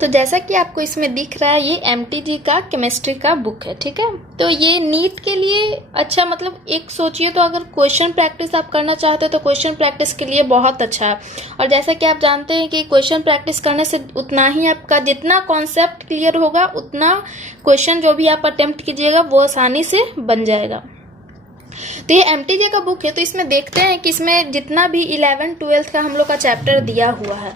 तो जैसा कि आपको इसमें दिख रहा है, ये एमटीजी का केमिस्ट्री का बुक है, ठीक है। तो ये नीट के लिए अच्छा, मतलब एक सोचिए तो अगर क्वेश्चन प्रैक्टिस आप करना चाहते हो तो क्वेश्चन प्रैक्टिस के लिए बहुत अच्छा है। और जैसा कि आप जानते हैं कि क्वेश्चन प्रैक्टिस करने से उतना ही आपका जितना कॉन्सेप्ट क्लियर होगा, उतना क्वेश्चन जो भी आप अटेम्प्ट कीजिएगा वो आसानी से बन जाएगा। तो ये एमटीजे का बुक है। तो इसमें देखते हैं कि इसमें जितना भी 11th-12th का हम लोग का चैप्टर दिया हुआ है,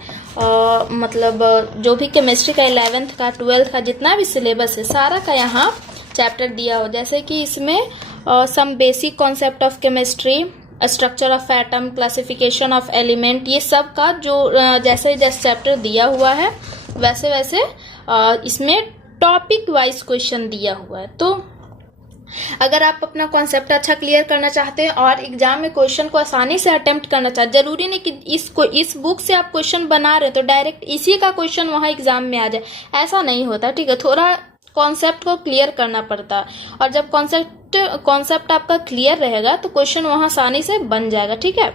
मतलब जो भी केमिस्ट्री का 11th का 12th का जितना भी सिलेबस है सारा का यहाँ चैप्टर दिया हो। जैसे कि इसमें some basic concept of chemistry, structure of atom, classification of element, ये सब का जो जैसे जैसे चैप्टर दिया हुआ है वैसे वैसे इसमें टॉपिक वाइज क्वेश्चन दिया हुआ है। तो अगर आप अपना कॉन्सेप्ट अच्छा क्लियर करना चाहते हैं और एग्जाम में क्वेश्चन को आसानी से अटेम्प्ट करना चाहते, जरूरी नहीं कि इस बुक से आप क्वेश्चन बना रहे तो डायरेक्ट इसी का क्वेश्चन वहां एग्जाम में आ जाए, ऐसा नहीं होता, ठीक है। थोड़ा कॉन्सेप्ट को क्लियर करना पड़ता है, और जब कॉन्सेप्ट आपका क्लियर रहेगा तो क्वेश्चन वहां आसानी से बन जाएगा, ठीक है।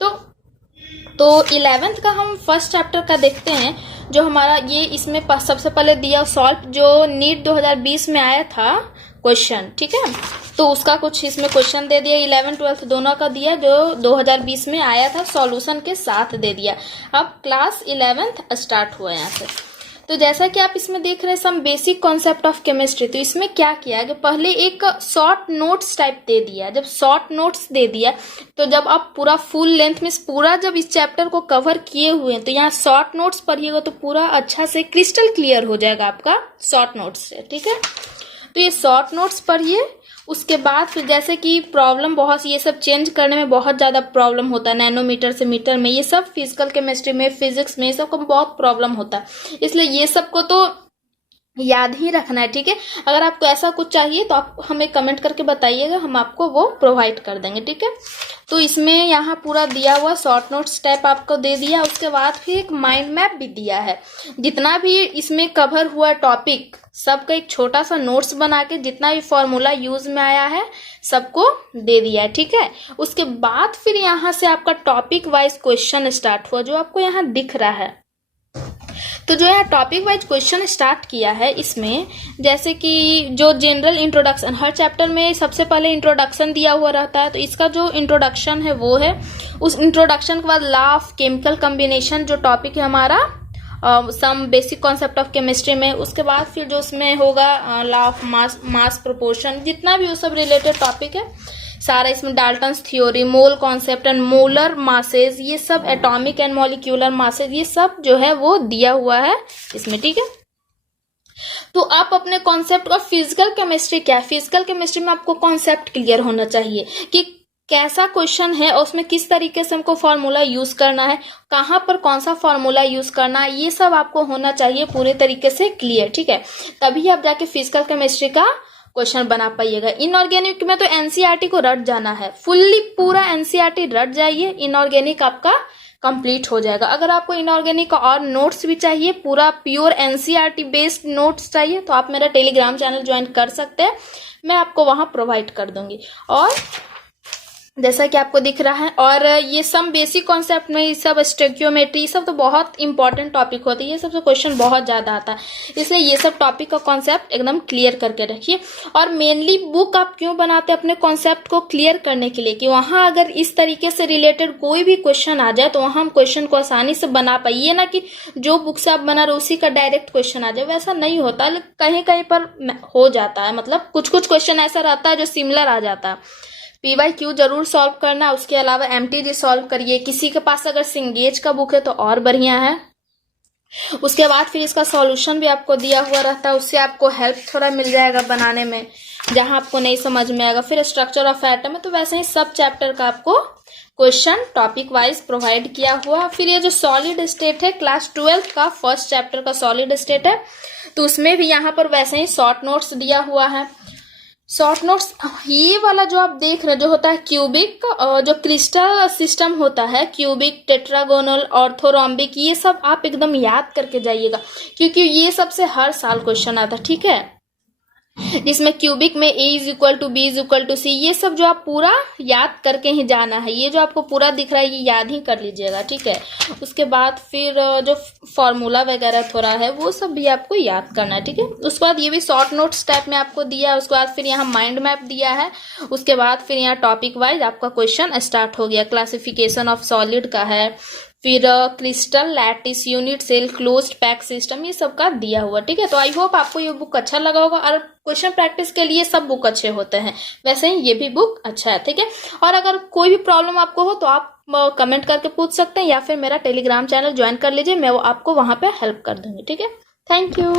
तो 11th का हम फर्स्ट चैप्टर का देखते हैं, जो हमारा ये इसमें सबसे पहले दिया सॉल्व, जो नीट 2020 में आया था क्वेश्चन, ठीक है। तो उसका कुछ इसमें क्वेश्चन दे दिया, 11th-12th दोनों का दिया, जो 2020 में आया था सॉल्यूशन के साथ दे दिया। अब क्लास 11th स्टार्ट हुआ यहाँ से। तो जैसा कि आप इसमें देख रहे हैं some basic concept of chemistry, तो इसमें क्या किया कि पहले एक शॉर्ट नोट्स टाइप दे दिया। जब शॉर्ट नोट्स दे दिया तो जब आप पूरा फुल लेंथ में पूरा जब इस चैप्टर को कवर किए हुए हैं तो यहाँ शॉर्ट नोट्स पढ़िएगा तो पूरा अच्छा से क्रिस्टल क्लियर हो जाएगा आपका शॉर्ट नोट्स से, ठीक है। तो ये शॉर्ट नोट्स पढ़िए। उसके बाद फिर जैसे कि प्रॉब्लम बहुत, ये सब चेंज करने में बहुत ज्यादा प्रॉब्लम होता है, नैनोमीटर से मीटर में, ये सब फिजिकल केमिस्ट्री में, फिजिक्स में, ये सब को बहुत प्रॉब्लम होता है, इसलिए ये सब को तो याद ही रखना है, ठीक है। अगर आपको ऐसा कुछ चाहिए तो आप हमें कमेंट करके बताइएगा, हम आपको वो प्रोवाइड कर देंगे, ठीक है। तो इसमें यहाँ पूरा दिया हुआ शॉर्ट नोट्स टाइप आपको दे दिया। उसके बाद फिर एक माइंड मैप भी दिया है, जितना भी इसमें कवर हुआ टॉपिक सबका एक छोटा सा नोट्स बना के जितना भी फॉर्मूला यूज में आया है सबको दे दिया है, ठीक है। उसके बाद फिर यहाँ से आपका टॉपिक वाइज क्वेश्चन स्टार्ट हुआ, जो आपको यहाँ दिख रहा है। तो जो यहाँ टॉपिक वाइज क्वेश्चन स्टार्ट किया है, इसमें जैसे कि जो जनरल इंट्रोडक्शन, हर चैप्टर में सबसे पहले इंट्रोडक्शन दिया हुआ रहता है, तो इसका जो इंट्रोडक्शन है वो है। उस इंट्रोडक्शन के बाद लॉ ऑफ केमिकल कॉम्बिनेशन जो टॉपिक है हमारा, some basic concept of chemistry में। उसके बाद फिर जो उसमें होगा लॉ ऑफ मास प्रोपोर्शन, जितना भी वो सब रिलेटेड टॉपिक है सारा इसमें, Dalton's theory, mole concept and molar masses, ये सब एटॉमिक एंड मॉलिक्यूलर मासेज, ये सब जो है वो दिया हुआ है इसमें, ठीक है। तो आप अपने कॉन्सेप्ट और फिजिकल केमिस्ट्री क्या है, फिजिकल केमिस्ट्री में आपको कॉन्सेप्ट क्लियर होना चाहिए कि कैसा क्वेश्चन है और उसमें किस तरीके से हमको फॉर्मूला यूज करना है, कहाँ पर कौन सा फॉर्मूला यूज करना है, ये सब आपको होना चाहिए पूरे तरीके से क्लियर, ठीक है। तभी आप जाके फिजिकल केमिस्ट्री का क्वेश्चन बना पाइएगा। इनऑर्गेनिक में तो एनसीईआरटी को रट जाना है, फुल्ली पूरा एनसीईआरटी रट जाइए, इनऑर्गेनिक आपका कंप्लीट हो जाएगा। अगर आपको इनऑर्गेनिक का और नोट्स भी चाहिए, पूरा प्योर एनसीईआरटी बेस्ड नोट्स चाहिए, तो आप मेरा टेलीग्राम चैनल ज्वाइन कर सकते हैं, मैं आपको वहां प्रोवाइड कर दूंगी। और जैसा कि आपको दिख रहा है, और ये सम बेसिक कॉन्सेप्ट में ये सब स्टोइकियोमेट्री सब तो बहुत इंपॉर्टेंट टॉपिक होते हैं, ये सब से क्वेश्चन बहुत ज्यादा आता है, इसलिए ये सब टॉपिक का कॉन्सेप्ट एकदम क्लियर करके रखिए। और मेनली बुक आप क्यों बनाते हैं, अपने कॉन्सेप्ट को क्लियर करने के लिए, कि वहां अगर इस तरीके से रिलेटेड कोई भी क्वेश्चन आ जाए तो वहां हम क्वेश्चन को आसानी से बना पाइए, ना कि जो बुक से आप बना रहे उसी का डायरेक्ट क्वेश्चन आ जाए, वैसा नहीं होता, कहीं कहीं पर हो जाता है, मतलब कुछ कुछ क्वेश्चन ऐसा रहता है जो सिमिलर आ जाता है। PYQ जरूर सॉल्व करना, उसके अलावा MTG सॉल्व करिए। किसी के पास अगर सिंगेज का बुक है तो और बढ़िया है। उसके बाद फिर इसका सॉल्यूशन भी आपको दिया हुआ रहता है, उससे आपको हेल्प थोड़ा मिल जाएगा बनाने में, जहां आपको नहीं समझ में आएगा। फिर स्ट्रक्चर ऑफ एटम है, तो वैसे ही सब चैप्टर का आपको क्वेश्चन टॉपिक वाइज प्रोवाइड किया हुआ। फिर ये जो सॉलिड स्टेट है, क्लास 12th का फर्स्ट चैप्टर का सॉलिड स्टेट है, तो उसमें भी यहाँ पर वैसे ही शॉर्ट नोट्स दिया हुआ है। शॉर्ट नोट्स ये वाला जो आप देख रहे हैं, जो होता है क्यूबिक, जो क्रिस्टल सिस्टम होता है, क्यूबिक, टेट्रागोनल, ऑर्थोरोम्बिक, ये सब आप एकदम याद करके जाइएगा, क्योंकि ये सबसे हर साल क्वेश्चन आता है, ठीक है। जिसमें क्यूबिक में a is equal to B is equal to C, ये सब जो आप पूरा याद करके ही जाना है। ये जो आपको पूरा दिख रहा है ये याद ही कर लीजिएगा, ठीक है। उसके बाद फिर जो फॉर्मूला वगैरह थोड़ा है वो सब भी आपको याद करना है, ठीक है। उसके बाद ये भी शॉर्ट नोट्स टाइप में आपको दिया है। उसके बाद फिर यहाँ माइंड मैप दिया है। उसके बाद फिर यहाँ टॉपिक वाइज आपका क्वेश्चन स्टार्ट हो गया। क्लासिफिकेशन ऑफ सॉलिड का है, फिर crystal, lattice, unit cell, closed pack system, ये सब का दिया हुआ, ठीक है। तो आई होप आपको ये बुक अच्छा लगा होगा। और क्वेश्चन प्रैक्टिस के लिए सब बुक अच्छे होते हैं, वैसे ही ये भी बुक अच्छा है, ठीक है। और अगर कोई भी प्रॉब्लम आपको हो तो आप कमेंट करके पूछ सकते हैं, या फिर मेरा टेलीग्राम चैनल ज्वाइन कर लीजिए, मैं आपको वहां पे हेल्प कर दूंगी, ठीक है। Thank you.